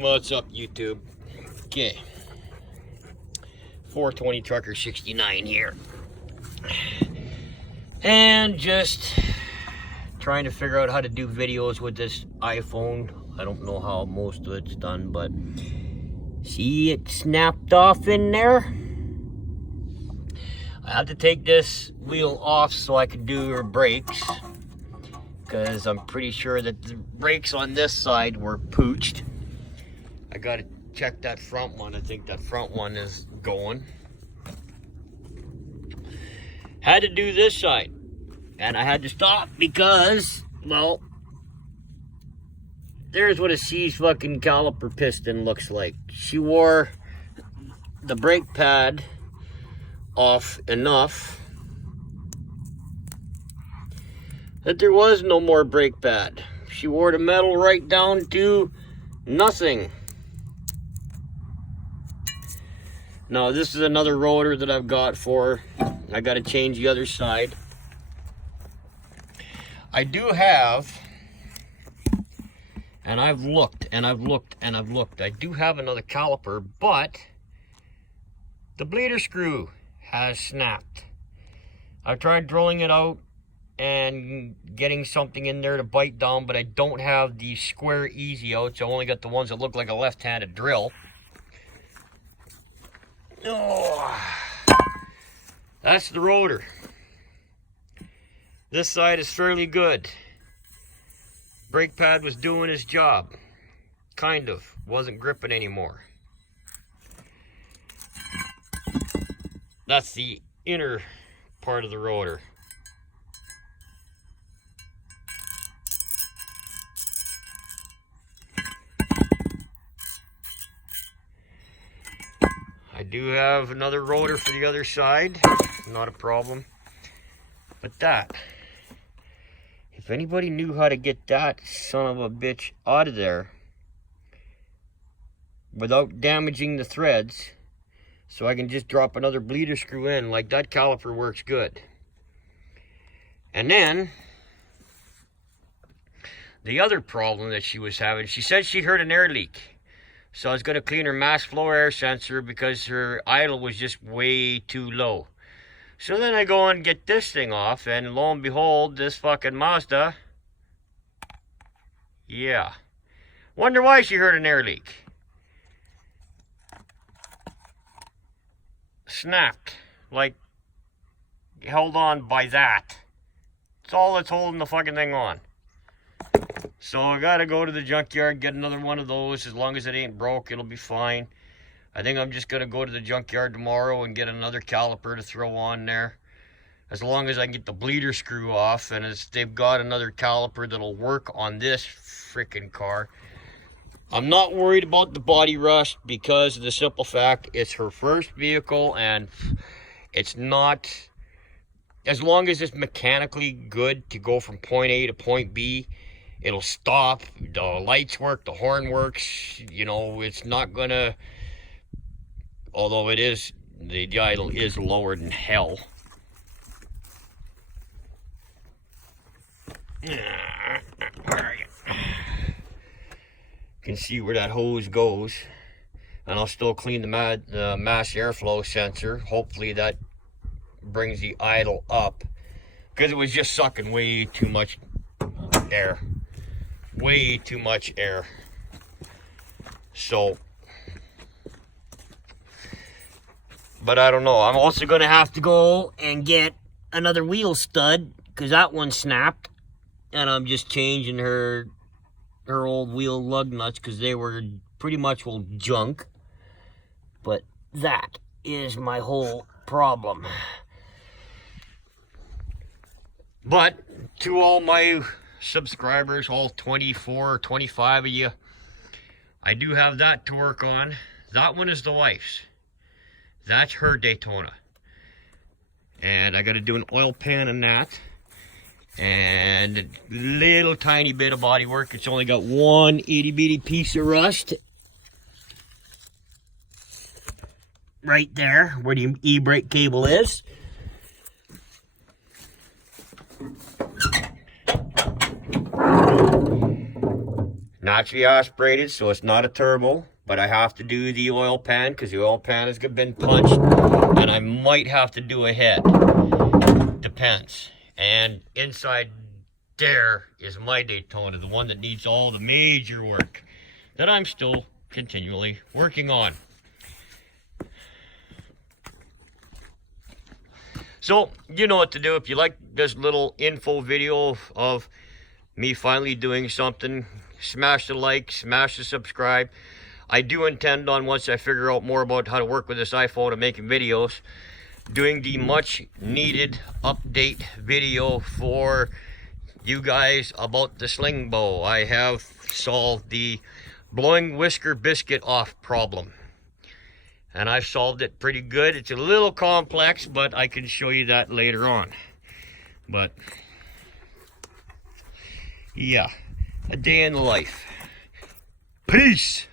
What's up, YouTube? Okay, 420 Trucker 69 here, and just trying to figure out how to do videos with this iPhone. I don't know how most of it's done, but see it snapped off in there. I have to take this wheel off so I can do her brakes, because I'm pretty sure that the brakes on this side were pooched. I gotta check that front one. I think that front one is going. Had to do this side, and I had to stop because, well, there's what a C's fucking caliper piston looks like. She wore the brake pad off enough that there was no more brake pad. She wore the metal right down to nothing. Now this is another rotor that I've got for her. I got to change the other side. I do have, and I've looked and I've looked and I've looked, I do have another caliper, but the bleeder screw has snapped. I've tried drilling it out and getting something in there to bite down, but I don't have the square easy outs. I only got the ones that look like a left-handed drill. Oh, that's the rotor. This side is fairly good. Brake pad was doing his job. Kind of. Wasn't gripping anymore. That's the inner part of the rotor. I do have another rotor for the other side. Not a problem. But that, if anybody knew how to get that son of a bitch out of there without damaging the threads, so I can just drop another bleeder screw in, like that caliper works good. And then the other problem that she was having, she said she heard an air leak. So I was going to clean her mass flow air sensor because her idle was just way too low. So then I go and get this thing off, and lo and behold, this fucking Mazda, yeah. Wonder why she heard an air leak. Snapped, like held on by that. It's all that's holding the fucking thing on. So I gotta go to the junkyard, get another one of those. As long as it ain't broke, it'll be fine. I think I'm just gonna go to the junkyard tomorrow and get another caliper to throw on there. As long as I can get the bleeder screw off, and as they've got another caliper that'll work on this freaking car. I'm not worried about the body rust because of the simple fact it's her first vehicle, and it's not, as long as it's mechanically good to go from point A to point B, it'll stop. The lights work, the horn works. You know, it's not gonna, although it is, the idle is lower than hell. Where are you? You can see where that hose goes. And I'll still clean the mass airflow sensor. Hopefully that brings the idle up, because it was just sucking way too much air. Way too much air. So, but I don't know. I'm also going to have to go and get another wheel stud, because that one snapped. And I'm just changing her old wheel lug nuts, because they were pretty much all junk. But that is my whole problem. But to all my subscribers, all 24 or 25 of you, I do have that to work on. That one is the wife's. That's her Daytona, and I got to do an oil pan on that, and a little tiny bit of body work. It's only got one itty bitty piece of rust right there where the e-brake cable is. naturally aspirated, so it's not a turbo, but I have to do the oil pan because the oil pan has been punched, and I might have to do a head. Depends. And inside there is my Daytona, the one that needs all the major work that I'm still continually working on. So, you know what to do. If you like this little info video of me finally doing something, smash the like, smash the subscribe. I do intend on, once I figure out more about how to work with this iPhone and making videos, doing the much needed update video for you guys about the sling bow. I have solved the blowing whisker biscuit off problem, and I've solved it pretty good. It's a little complex, but I can show you that later on. But yeah, a day in the life. Peace.